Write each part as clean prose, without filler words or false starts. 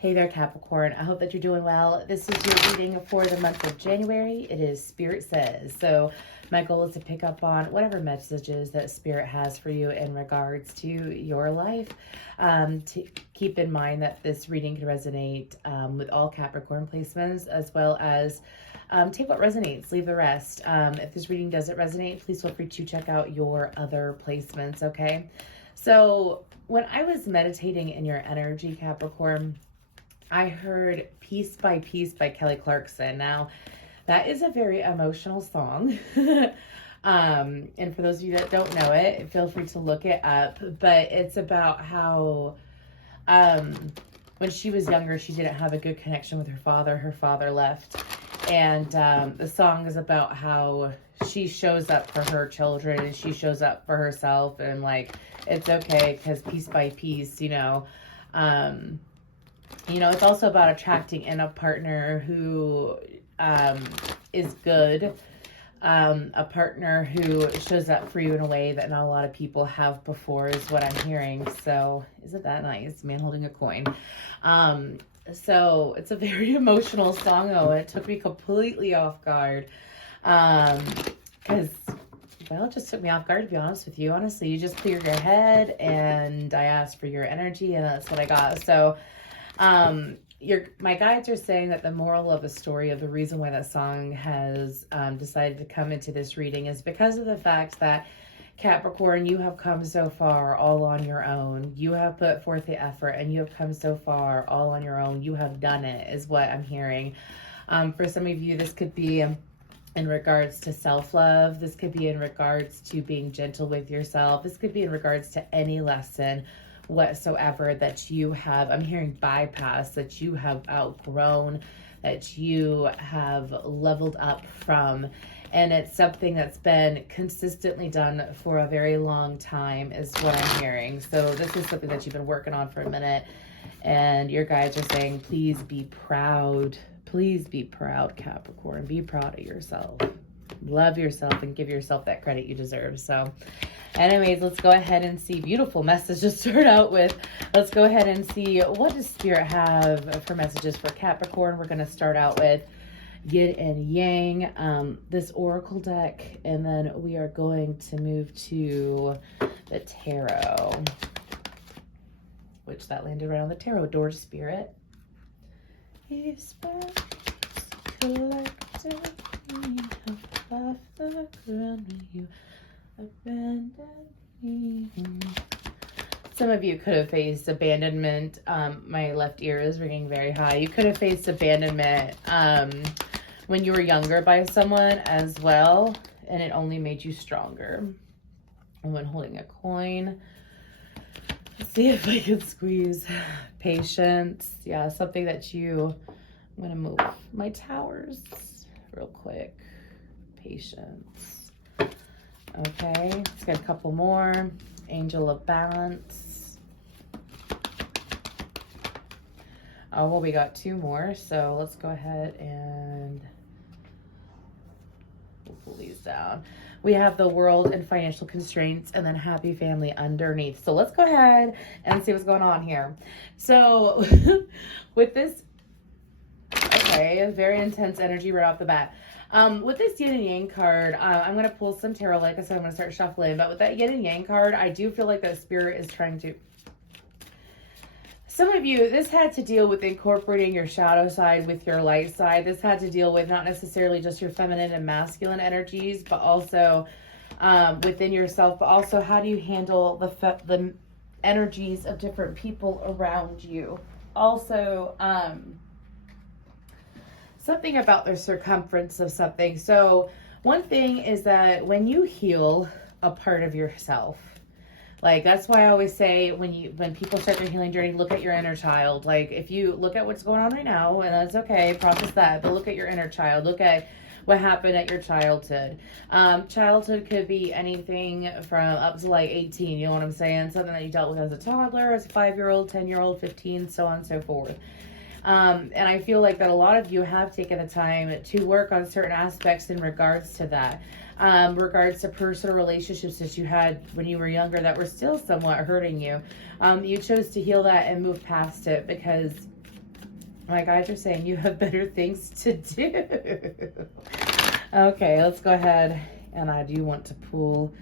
Hey there, Capricorn. I hope that you're doing well. This is your reading for the month of January. It is Spirit Says. So my goal is to pick up on whatever messages that Spirit has for you in regards to your life. To keep in mind that this reading can resonate with all Capricorn placements, as well as take what resonates, leave the rest. If this reading doesn't resonate, please feel free to check out your other placements, okay? So when I was meditating in your energy, Capricorn, I heard Piece by Piece by Kelly Clarkson. Now, that is a very emotional song. And for those of you that don't know it, feel free to look it up. But it's about how when she was younger, she didn't have a good connection with her father. Her father left. And the song is about how she shows up for her children and she shows up for herself. And like, it's okay because piece by piece, it's also about attracting in a partner who is good, a partner who shows up for you in a way that not a lot of people have before is what I'm hearing. So isn't that nice? Man holding a coin. So it's a very emotional song, though. It took me completely off guard because, well, it just took me off guard, to be honest with you. Honestly, you just cleared your head and I asked for your energy and that's what I got. So my guides are saying that the moral of the story of the reason why that song has decided to come into this reading is because of the fact that Capricorn, you have come so far all on your own. You have put forth the effort and you have come so far all on your own. You have done it, is what I'm hearing. For some of you, this could be in regards to self-love. This could be in regards to being gentle with yourself. This could be in regards to any lesson whatsoever that you have, I'm hearing bypass, that you have outgrown, that you have leveled up from. And it's something that's been consistently done for a very long time is what I'm hearing. So this is something that you've been working on for a minute. And your guides are saying, please be proud. Please be proud, Capricorn. Be proud of yourself. Love yourself and give yourself that credit you deserve. So anyways, let's go ahead and see. Beautiful message to start out with. Let's go ahead and see what does Spirit have for messages for Capricorn. We're going to start out with Yin and Yang, this Oracle deck, and then we are going to move to the Tarot, which that landed right on the Tarot door, Spirit. He spends collective off the ground when you abandoned me. Some of you could have faced abandonment. My left ear is ringing very high. You could have faced abandonment when you were younger by someone as well, and it only made you stronger. And when holding a coin, let's see if I can squeeze patience. Yeah, something that I'm going to move my towers real quick. Patience. Okay, let's get a couple more. Angel of Balance. Oh, well, we got two more, so let's go ahead and we'll pull these down. We have the World and Financial Constraints, and then Happy Family underneath. So let's go ahead and see what's going on here. So with this, okay, very intense energy right off the bat. With this Yin and Yang card, I'm going to pull some tarot. Like I said, I'm going to start shuffling. But with that Yin and Yang card, I do feel like that Spirit is trying to... Some of you, this had to deal with incorporating your shadow side with your light side. This had to deal with not necessarily just your feminine and masculine energies, but also within yourself. But also, how do you handle the energies of different people around you? Also, something about the circumference of something. So one thing is that when you heal a part of yourself, like that's why I always say when people start their healing journey, look at your inner child. Like if you look at what's going on right now, and that's okay, process that, but look at your inner child. Look at what happened at your childhood. Childhood could be anything from up to like 18, you know what I'm saying? Something that you dealt with as a toddler, as a 5-year-old, 10-year-old, 15, so on and so forth. And I feel like that a lot of you have taken the time to work on certain aspects in regards to that. Regards to personal relationships that you had when you were younger that were still somewhat hurting you. You chose to heal that and move past it because My guides are saying you have better things to do. Okay, let's go ahead. And I do want to pull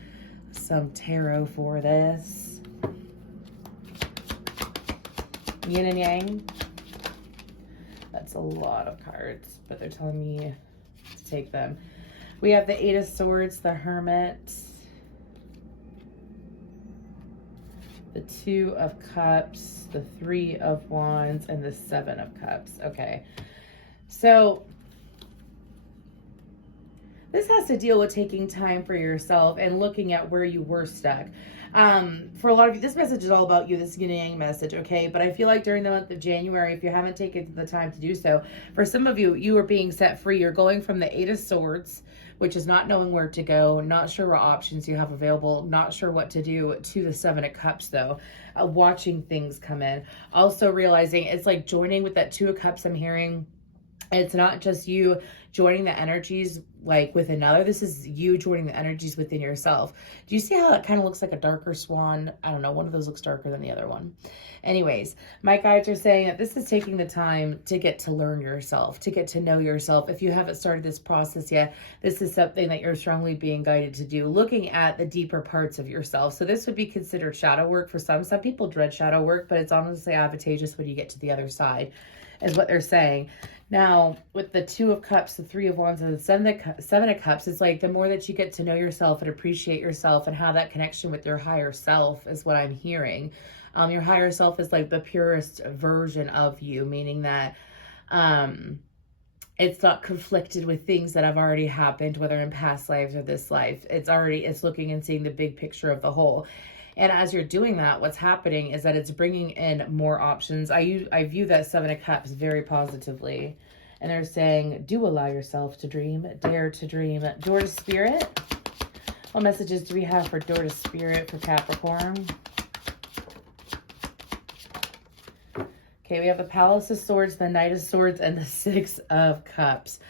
some tarot for this. Yin and Yang. That's a lot of cards, but they're telling me to take them. We have the Eight of Swords, the Hermit, the Two of Cups, the Three of Wands, and the Seven of Cups. Okay, so this has to deal with taking time for yourself and looking at where you were stuck. For a lot of you, this message is all about you, this yin and yang message, okay? But I feel like during the month of January, if you haven't taken the time to do so, for some of you, you are being set free. You're going from the Eight of Swords, which is not knowing where to go, not sure what options you have available, not sure what to do, to the Seven of Cups, though. Watching things come in. Also realizing it's like joining with that Two of Cups I'm hearing. It's not just you joining the energies like with another. This is you joining the energies within yourself. Do you see how it kind of looks like a darker swan? I don't know. One of those looks darker than the other one. Anyways, my guides are saying that this is taking the time to get to learn yourself, to get to know yourself. If you haven't started this process yet, this is something that you're strongly being guided to do, looking at the deeper parts of yourself. So this would be considered shadow work for some. Some people dread shadow work, but it's honestly advantageous when you get to the other side, is what they're saying. Now, with the Two of Cups, the Three of Wands, and the Seven of Cups, it's like the more that you get to know yourself and appreciate yourself and have that connection with your higher self is what I'm hearing. Your higher self is like the purest version of you, meaning that it's not conflicted with things that have already happened, whether in past lives or this life. It's looking and seeing the big picture of the whole. And as you're doing that, what's happening is that it's bringing in more options. I view that Seven of Cups very positively. And they're saying, do allow yourself to dream, dare to dream. Door to Spirit. What messages do we have for Door to Spirit for Capricorn? Okay, we have the Palace of Swords, the Knight of Swords, and the Six of Cups.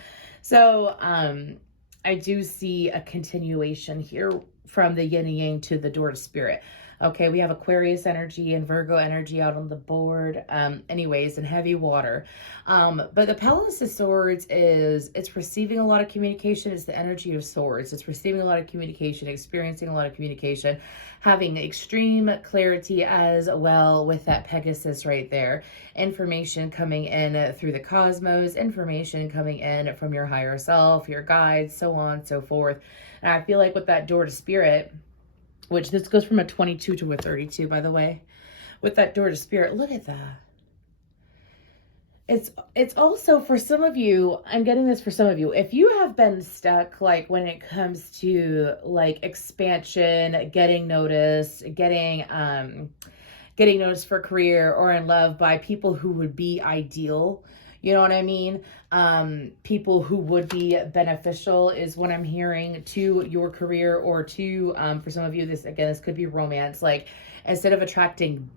So I do see a continuation here from the yin and yang to the Door to Spirit. Okay, we have Aquarius energy and Virgo energy out on the board. Anyways, and heavy water. But the Palace of Swords it's receiving a lot of communication. It's the energy of swords. It's receiving a lot of communication, experiencing a lot of communication, having extreme clarity as well with that Pegasus right there. Information coming in through the cosmos, information coming in from your higher self, your guides, so on and so forth. And I feel like with that Door to Spirit, which this goes from a 22 to a 32, by the way. With that Door to Spirit, look at that. It's also for some of you, I'm getting this for some of you. If you have been stuck, like when it comes to like expansion, getting noticed, getting noticed for career or in love by people who would be ideal, you know what I mean? People who would be beneficial is what I'm hearing to your career or to, for some of you, this could be romance. Like instead of attracting,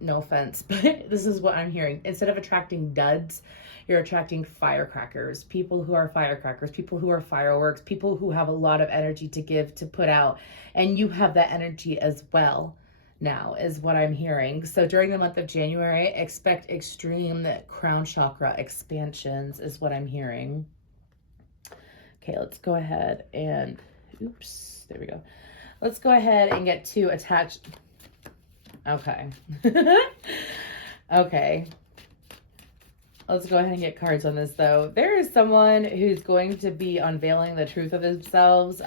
no offense, but this is what I'm hearing. Instead of attracting duds, you're attracting firecrackers, people who are firecrackers, people who are fireworks, people who have a lot of energy to give, to put out. And you have that energy as well. Now is what I'm hearing. So during the month of January, expect extreme crown chakra expansions is what I'm hearing. Okay, let's go ahead and, oops, there we go. Let's go ahead and get to attached. Okay. Okay. Let's go ahead and get cards on this though. There is someone who's going to be unveiling the truth of themselves.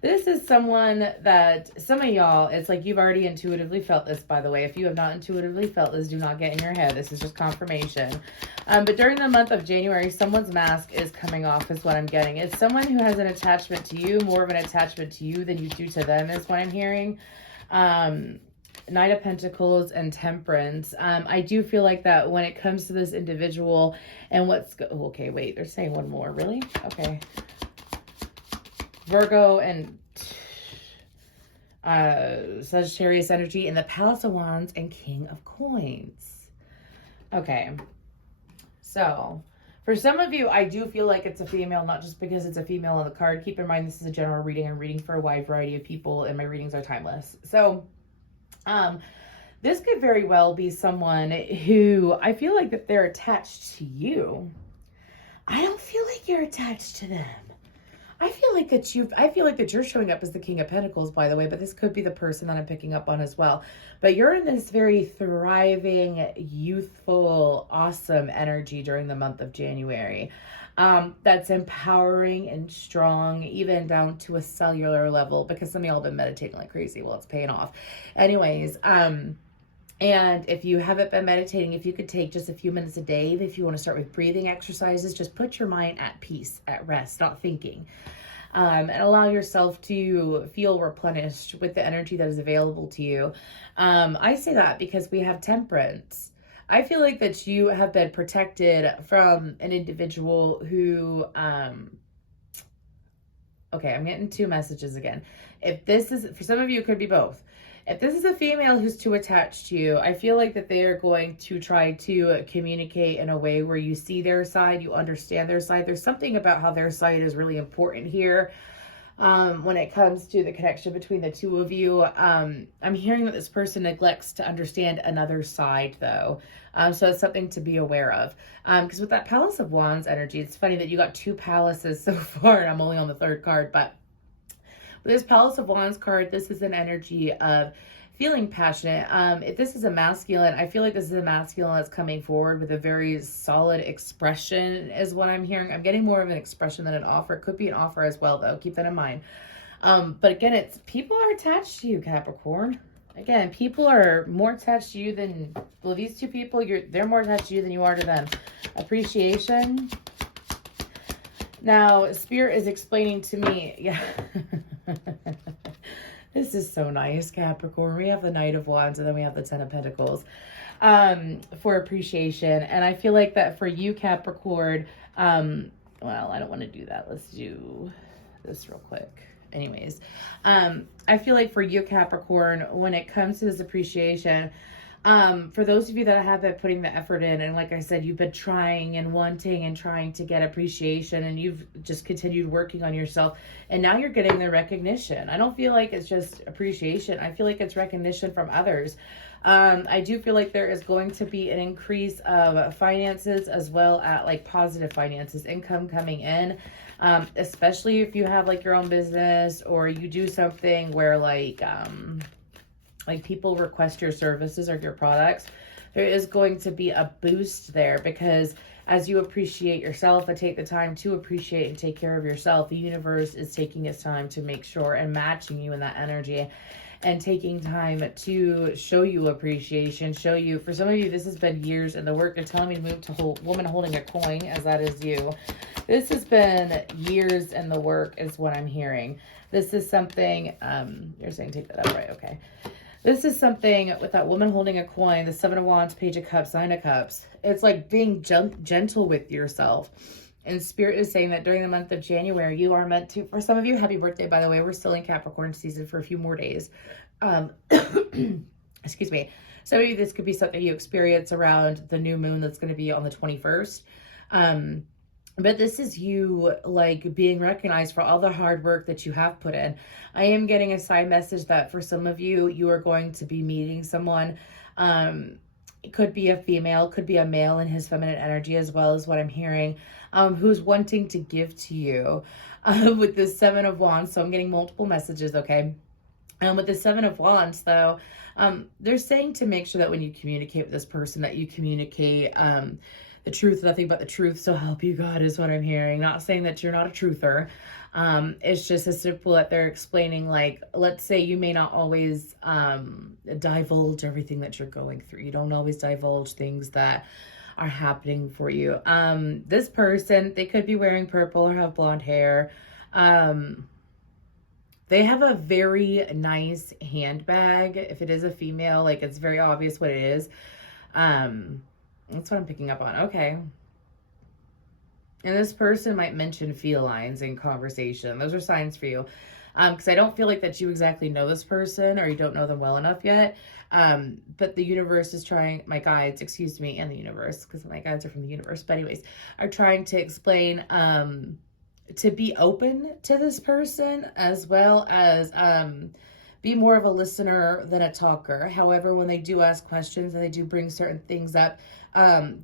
This is someone that some of y'all, it's like you've already intuitively felt this, by the way. If you have not intuitively felt this, do not get in your head. This is just confirmation. But during the month of January, someone's mask is coming off is what I'm getting. It's someone who has an attachment to you, more of an attachment to you than you do to them is what I'm hearing. Knight of Pentacles and Temperance. I do feel like that when it comes to this individual and okay, wait, they're saying one more, really? Okay. Virgo and Sagittarius energy in the Palace of Wands and King of Coins. Okay. So for some of you, I do feel like it's a female, not just because it's a female on the card. Keep in mind, this is a general reading. I'm reading for a wide variety of people and my readings are timeless. So, This could very well be someone who I feel like that they're attached to you. I don't feel like you're attached to them. I feel like that you're showing up as the King of Pentacles, by the way, but this could be the person that I'm picking up on as well. But you're in this very thriving, youthful, awesome energy during the month of January. That's empowering and strong, even down to a cellular level, because some of y'all have been meditating like crazy. Well, it's paying off. Anyways, and if you haven't been meditating, if you could take just a few minutes a day, if you want to start with breathing exercises, just put your mind at peace, at rest, not thinking. And allow yourself to feel replenished with the energy that is available to you. I say that because we have temperance. I feel like that you have been protected from an individual who, okay, I'm getting two messages again. If this is, for some of you, it could be both. If this is a female who's too attached to you, I feel like that they are going to try to communicate in a way where you see their side, you understand their side. There's something about how their side is really important here when it comes to the connection between the two of you. I'm hearing that this person neglects to understand another side, though. So it's something to be aware of. Because with that Palace of Wands energy, it's funny that you got two palaces so far, and I'm only on the third card, but with this Palace of Wands card, this is an energy of feeling passionate. If this is a masculine, I feel like this is a masculine that's coming forward with a very solid expression is what I'm hearing. I'm getting more of an expression than an offer. It could be an offer as well, though. Keep that in mind. But again, it's people are attached to you, Capricorn. Again, people are more attached to you than, well, these two people, they're more attached to you than you are to them. Appreciation. Now, Spirit is explaining to me, yeah. This is so nice, Capricorn. We have the Knight of Wands and then we have the Ten of Pentacles for appreciation. And I feel like that for you, Capricorn, well, I don't want to do that. Let's do this real quick. Anyways, I feel like for you, Capricorn, when it comes to this appreciation, for those of you that have been putting the effort in, and like I said, you've been trying and wanting and trying to get appreciation, and you've just continued working on yourself, and now you're getting the recognition. I don't feel like it's just appreciation. I feel like it's recognition from others. I do feel like there is going to be an increase of finances as well as like positive finances, income coming in, especially if you have like your own business or you do something where like people request your services or your products. There is going to be a boost there because as you appreciate yourself and take the time to appreciate and take care of yourself, the universe is taking its time to make sure and matching you in that energy and taking time to show you appreciation, show you, for some of you, this has been years in the work. They're telling me to move to woman holding a coin, as that is you. This has been years in the work is what I'm hearing. This is something, you're saying take that out, right? Okay. This is something with that woman holding a coin, the Seven of Wands, Page of Cups, Nine of Cups. It's like being gentle with yourself. And Spirit is saying that during the month of January, you are meant to, for some of you, happy birthday, by the way. We're still in Capricorn season for a few more days. Excuse me. Some of you, this could be something you experience around the new moon that's going to be on the 21st. But this is you like being recognized for all the hard work that you have put in. I am getting a side message that for some of you, you are going to be meeting someone. It could be a female, could be a male in his feminine energy as well as what I'm hearing, who's wanting to give to you with the Seven of Wands. So I'm getting multiple messages, okay? And with the Seven of Wands, though, they're saying to make sure that when you communicate with this person, that you communicate the truth, nothing but the truth, so help you God is what I'm hearing. Not saying that you're not a truther. It's just as simple that they're explaining, like, let's say you may not always divulge everything that you're going through. You don't always divulge things that are happening for you. This person, they could be wearing purple or have blonde hair. They have a very nice handbag. If it is a female, like it's very obvious what it is. That's what I'm picking up on. Okay. And this person might mention felines in conversation. Those are signs for you. Because I don't feel like that you exactly know this person or you don't know them well enough yet. But the universe is trying, my guides, excuse me, and the universe, because my guides are from the universe, but anyways, are trying to explain to be open to this person as well as be more of a listener than a talker. However, when they do ask questions and they do bring certain things up,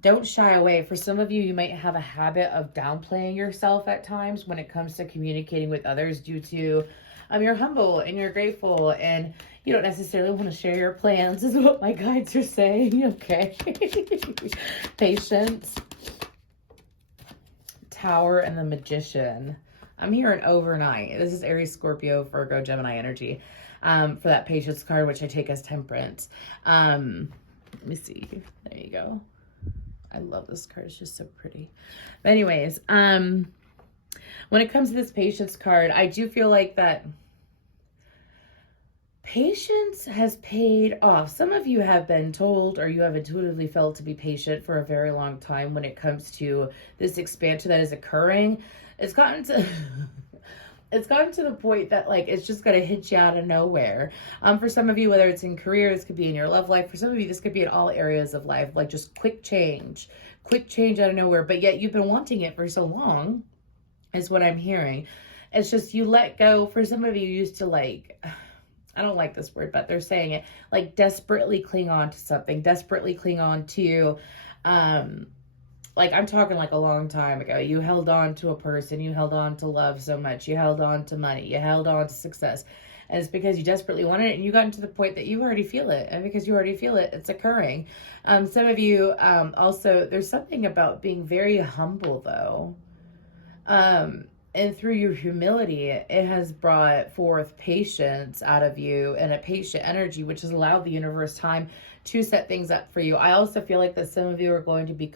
don't shy away. For some of you, you might have a habit of downplaying yourself at times when it comes to communicating with others due to you're humble and you're grateful and you don't necessarily want to share your plans, is what my guides are saying. Okay. Patience. Tower and the Magician. I'm hearing overnight. This is Aries, Scorpio, Virgo, Gemini energy for that patience card, which I take as temperance. Let me see. There you go. I love this card. It's just so pretty. But anyways, when it comes to this patience card, I do feel like that patience has paid off. Some of you have been told or you have intuitively felt to be patient for a very long time when it comes to this expansion that is occurring. It's gotten to it's gotten to the point that like it's just gonna hit you out of nowhere. For some of you, whether it's in career, this could be in your love life. For some of you, this could be in all areas of life, like just quick change out of nowhere. But yet you've been wanting it for so long, is what I'm hearing. It's just you let go. For some of you, used to like, I don't like this word, but they're saying it, like desperately cling on to something, desperately cling on to, like I'm talking like a long time ago. You held on to a person, you held on to love so much, you held on to money, you held on to success. And it's because you desperately wanted it and you gotten to the point that you already feel it. And because you already feel it, it's occurring. Some of you, also, there's something about being very humble though. And through your humility, it has brought forth patience out of you and a patient energy, which has allowed the universe time to set things up for you. I also feel like that some of you are going to be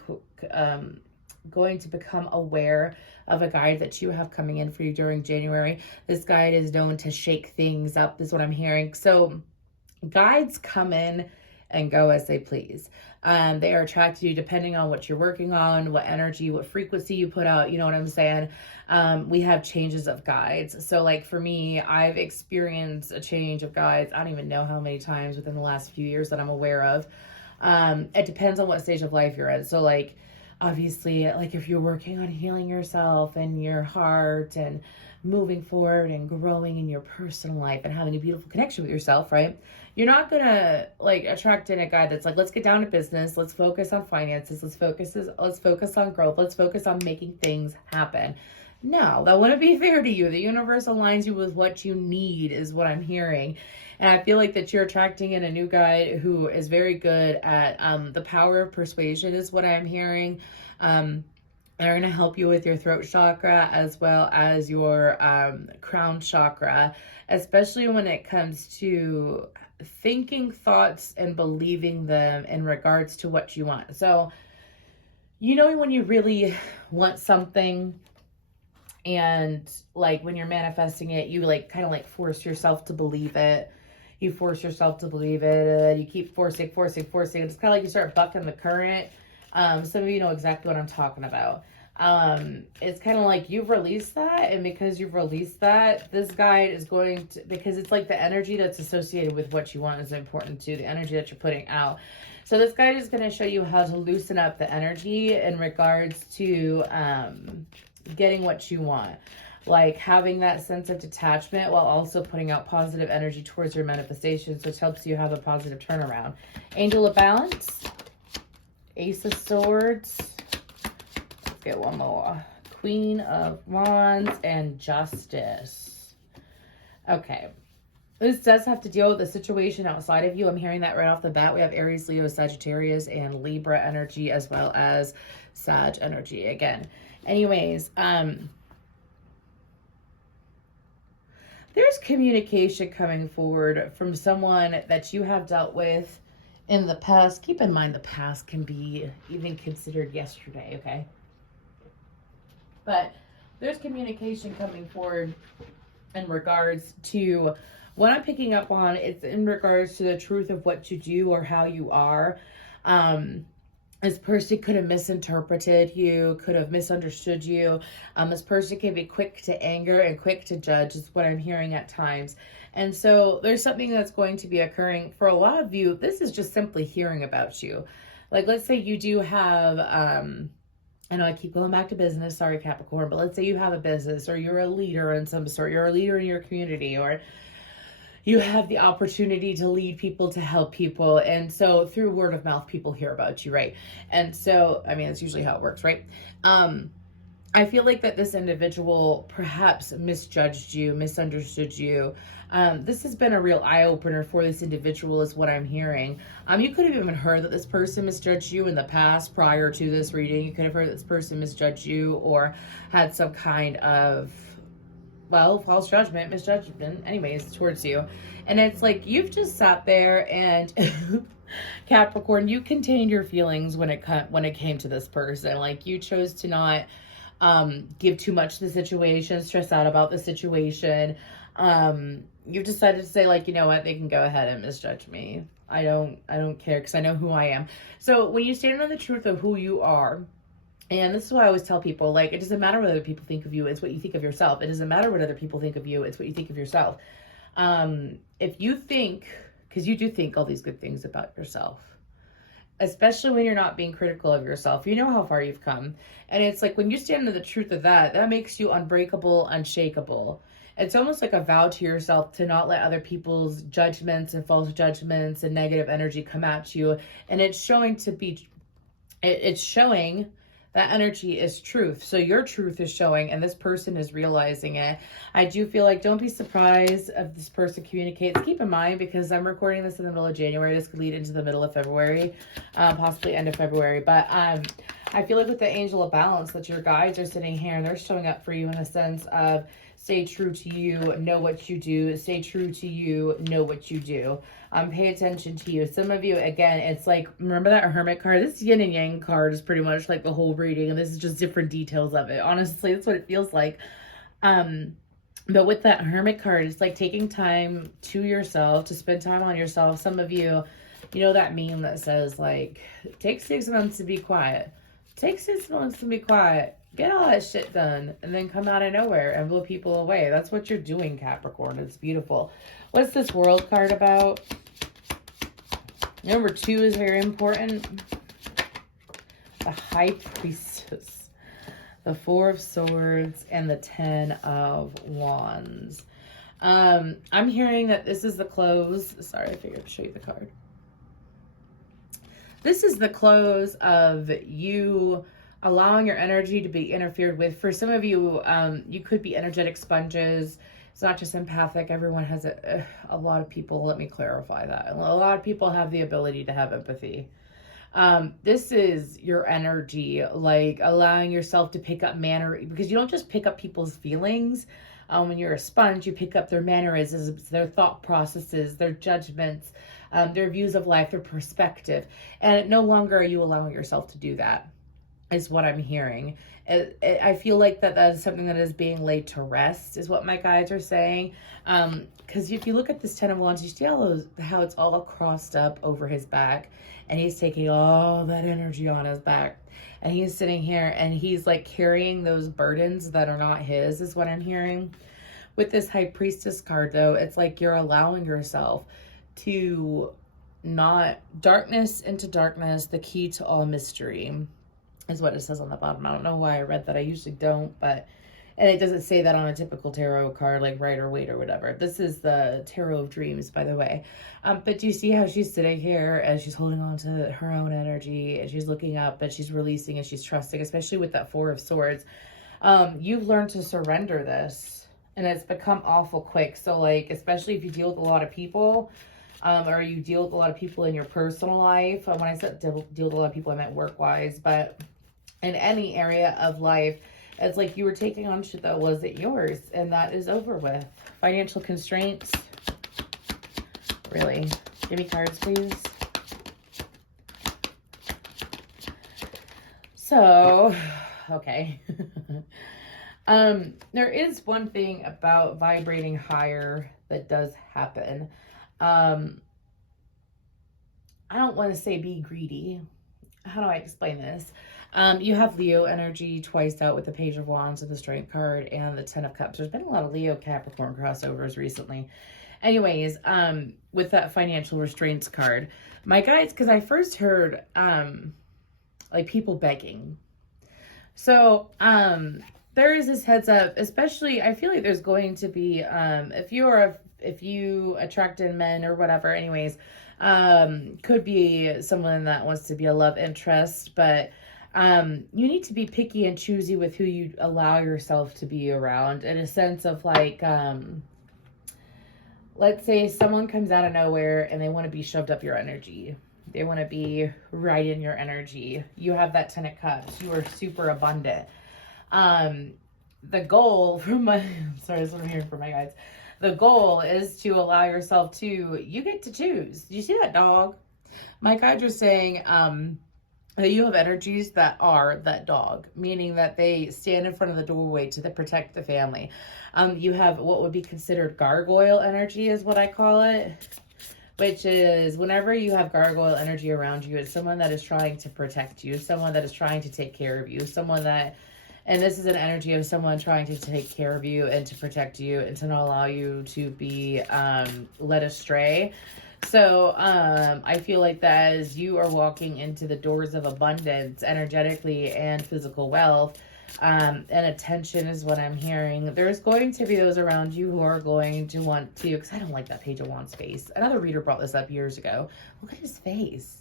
going to become aware of a guide that you have coming in for you during January. This guide is known to shake things up, is what I'm hearing. So guides come in and go as they please. They are attracted to you depending on what you're working on, what energy, what frequency you put out. You know what I'm saying? We have changes of guides. So like for me, I've experienced a change of guides. I don't even know how many times within the last few years that I'm aware of. It depends on what stage of life you're in. So like, obviously, like if you're working on healing yourself and your heart and moving forward and growing in your personal life and having a beautiful connection with yourself, right? You're not gonna like attract in a guy that's like, let's get down to business, let's focus on finances, let's focus on growth, let's focus on making things happen. No, that wouldn't be fair to you. The universe aligns you with what you need, is what I'm hearing. And I feel like that you're attracting in a new guy who is very good at the power of persuasion, is what I'm hearing. They're going to help you with your throat chakra as well as your crown chakra, especially when it comes to thinking thoughts and believing them in regards to what you want. So, you know, when you really want something and like when you're manifesting it, you like kind of like force yourself to believe it. You force yourself to believe it. You keep forcing. It's kind of like you start bucking the current. Some of you know exactly what I'm talking about. It's kind of like you've released that, and because you've released that, this guide is going to, because it's like the energy that's associated with what you want is important too, the energy that you're putting out. So this guide is going to show you how to loosen up the energy in regards to getting what you want, like having that sense of detachment while also putting out positive energy towards your manifestations, which helps you have a positive turnaround. Angel of Balance, Ace of Swords, let's get one more, Queen of Wands, and Justice. Okay, this does have to deal with the situation outside of you. I'm hearing that right off the bat. We have Aries, Leo, Sagittarius, and Libra energy, as well as Sag energy again. Anyways, there's communication coming forward from someone that you have dealt with in the past. Keep in mind the past can be even considered yesterday, okay? But there's communication coming forward in regards to what I'm picking up on. It's in regards to the truth of what you do or how you are. This person could have misinterpreted you, could have misunderstood you. This person can be quick to anger and quick to judge, is what I'm hearing at times. And so there's something that's going to be occurring for a lot of you. This is just simply hearing about you. Like, let's say you do have, I know I keep going back to business, sorry Capricorn, but let's say you have a business or you're a leader in some sort, you're a leader in your community, or you have the opportunity to lead people, to help people. And so through word of mouth, people hear about you, right? And so, I mean, that's usually how it works, right? I feel like that this individual perhaps misjudged you, misunderstood you. This has been a real eye-opener for this individual is what I'm hearing. You could have even heard that this person misjudged you in the past prior to this reading. You could have heard that this person misjudged you or had some kind of, well, false judgment, misjudgment, anyways, towards you. And it's like you've just sat there and Capricorn, you contained your feelings when it came to this person. Like you chose to not give too much to the situation, stress out about the situation. You've decided to say, like, you know what, they can go ahead and misjudge me. I don't care because I know who I am. So when you stand on the truth of who you are, and this is why I always tell people, like, it doesn't matter what other people think of you, it's what you think of yourself. It doesn't matter what other people think of you, it's what you think of yourself. If you think, because you do think all these good things about yourself, especially when you're not being critical of yourself, you know how far you've come. And it's like when you stand in the truth of that, that makes you unbreakable, unshakable. It's almost like a vow to yourself to not let other people's judgments and false judgments and negative energy come at you. And it's showing that energy is truth. So your truth is showing and this person is realizing it. I do feel like don't be surprised if this person communicates. Keep in mind, because I'm recording this in the middle of January, this could lead into the middle of February, possibly end of February. But I feel like with the angel of balance that your guides are sitting here and they're showing up for you in the sense of stay true to you, know what you do, stay true to you, know what you do. Pay attention to you. Some of you, again, it's like, remember that Hermit card? This yin and yang card is pretty much like the whole reading, and this is just different details of it. Honestly, that's what it feels like. But with that Hermit card, it's like taking time to yourself, to spend time on yourself. Some of you, you know that meme that says, like, take 6 months to be quiet. Take 6 months to be quiet. Get all that shit done and then come out of nowhere and blow people away. That's what you're doing, Capricorn. It's beautiful. What's this World card about? Number 2 is very important. The High Priestess. The 4 of Swords and the 10 of Wands. I'm hearing that this is the close. Sorry, I figured I'd show you the card. This is the close of you allowing your energy to be interfered with. For some of you, you could be energetic sponges. It's not just empathic. Everyone has a lot of people, let me clarify that. A lot of people have the ability to have empathy. This is your energy, like allowing yourself to pick up because you don't just pick up people's feelings. When you're a sponge, you pick up their mannerisms, their thought processes, their judgments, their views of life, their perspective. And no longer are you allowing yourself to do that, is what I'm hearing. I feel like that is something that is being laid to rest, is what my guides are saying. Because if you look at this 10 of Wands, you see how it's all crossed up over his back. And he's taking all that energy on his back. And he's sitting here and he's like carrying those burdens that are not his, is what I'm hearing. With this High Priestess card, though, it's like you're allowing yourself to not darkness into darkness, the key to all mystery, is what it says on the bottom. I don't know why I read that. I usually don't, but, and it doesn't say that on a typical tarot card like Rider Waite or whatever. This is the Tarot of Dreams, by the way. But do you see how she's sitting here and she's holding on to her own energy and she's looking up and she's releasing and she's trusting, especially with that 4 of Swords. You've learned to surrender this and it's become awful quick. So like, especially if you deal with a lot of people, or you deal with a lot of people in your personal life. When I said deal with a lot of people, I meant work-wise, but in any area of life, it's like you were taking on shit that wasn't yours, and that is over with. Financial constraints. Really? Give me cards, please. So, okay. There is one thing about vibrating higher that does happen. I don't want to say be greedy. How do I explain this? You have Leo energy twice out with the Page of Wands and the Strength card and the 10 of Cups. There's been a lot of Leo Capricorn crossovers recently. Anyways, with that financial restraints card, my guides, because I first heard like people begging. So there is this heads up, especially I feel like there's going to be if you attracted men or whatever, anyways, could be someone that wants to be a love interest, but you need to be picky and choosy with who you allow yourself to be around, in a sense of like, let's say someone comes out of nowhere and they want to be shoved up your energy. They want to be right in your energy. You have that 10 of cups. You are super abundant. The goal from my, sorry, that's what I'm hearing from my guides. The goal is to allow yourself to, you get to choose. Do you see that dog? My guides are saying, that you have energies that are that dog, meaning that they stand in front of the doorway to protect the family. You have what would be considered gargoyle energy is what I call it, which is whenever you have gargoyle energy around you, it's someone that is trying to protect you, someone that is trying to take care of you, someone that, and this is an energy of someone trying to take care of you and to protect you and to not allow you to be led astray. So I feel like that as you are walking into the doors of abundance energetically and physical wealth, and attention is what I'm hearing. There's going to be those around you who are going to want to, because I don't like that Page of Wands face. Another reader brought this up years ago. Look at his face.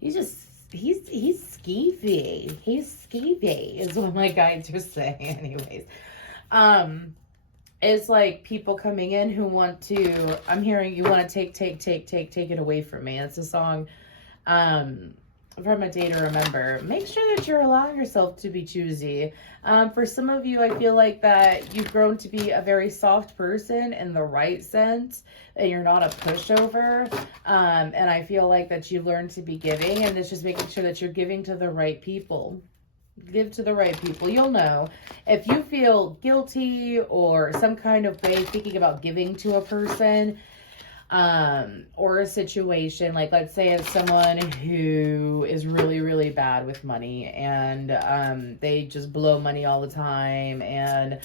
He's skeevy. He's skeevy is what my guides are saying anyways. It's like people coming in who want to, I'm hearing you want to take it away from me. It's a song from A Day to Remember. Make sure that you're allowing yourself to be choosy. For some of you, I feel like that you've grown to be a very soft person in the right sense, and you're not a pushover. And I feel like that you learned to be giving, and it's just making sure that you're giving to the right people. Give to the right people. You'll know if you feel guilty or some kind of way thinking about giving to a person or a situation. Like, let's say it's someone who is really, really bad with money, and they just blow money all the time, and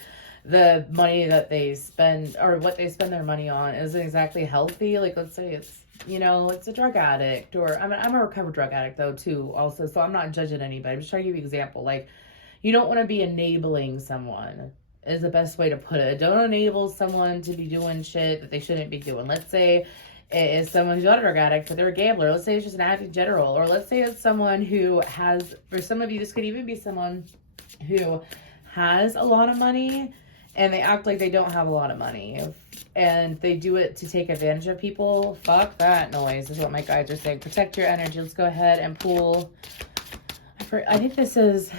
the money that they spend or what they spend their money on isn't exactly healthy. Like, let's say it's, it's a drug addict, or I'm a recovered drug addict though too also, so I'm not judging anybody. I'm just trying to give you an example. Like, you don't want to be enabling someone is the best way to put it. Don't enable someone to be doing shit that they shouldn't be doing. Let's say it is someone who's not a drug addict, but they're a gambler. Let's say it's just an addict in general, or let's say it's someone who has, for some of you, this could even be someone who has a lot of money and they act like they don't have a lot of money, and they do it to take advantage of people. Fuck that noise is what my guides are saying. Protect your energy. Let's go ahead and pull. I think this is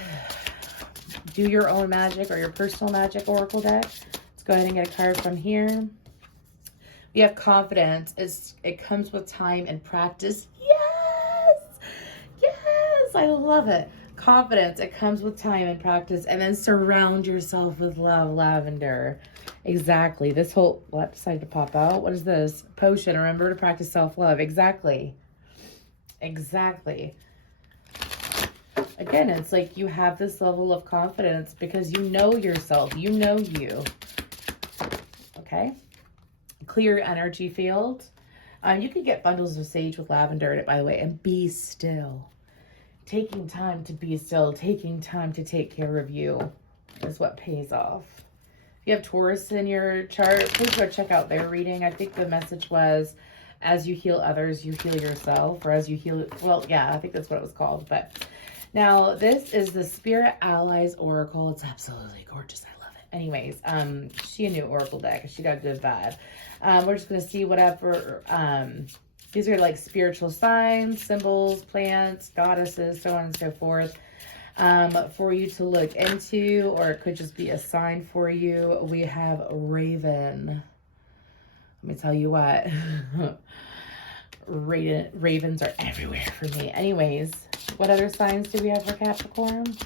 Do Your Own Magic or Your Personal Magic Oracle deck. Let's go ahead and get a card from here. We have confidence. It comes with time and practice. Yes, I love it. Confidence, it comes with time and practice, and then surround yourself with love. Lavender. Exactly. This whole, what decided to pop out? What is this? Potion. Remember to practice self-love. Exactly. Again, it's like you have this level of confidence because you know yourself. You know you. Okay? Clear your energy field. You can get bundles of sage with lavender in it, by the way, and be still. Taking time to be still, taking time to take care of you is what pays off. If you have Taurus in your chart, please go check out their reading. I think the message was, as you heal others, you heal yourself, or as you heal, well, yeah, I think that's what it was called. But now this is the Spirit Allies Oracle. It's absolutely gorgeous. I love it. Anyways, she a new Oracle deck. She got a good vibe. We're just going to see whatever, these are like spiritual signs, symbols, plants, goddesses, so on and so forth, for you to look into, or it could just be a sign for you. We have Raven. Let me tell you what, ravens are everywhere for me. Anyways, what other signs do we have for Capricorn?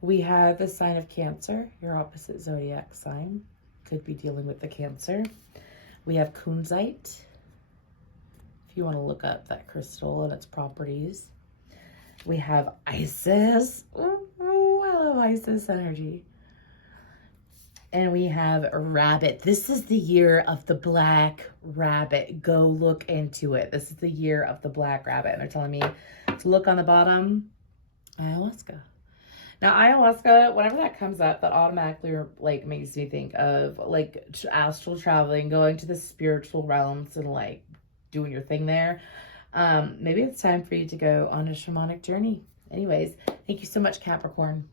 We have the sign of Cancer, your opposite zodiac sign. Could be dealing with the Cancer. We have kunzite, if you want to look up that crystal and its properties. We have Isis. Ooh, I love Isis energy. And we have Rabbit. This is the year of the Black Rabbit. Go look into it. This is the year of the Black Rabbit. And they're telling me to look on the bottom Ayahuasca. Now, ayahuasca, whenever that comes up, that automatically like makes me think of like astral traveling, going to the spiritual realms and like doing your thing there. Maybe it's time for you to go on a shamanic journey. Anyways, thank you so much, Capricorn.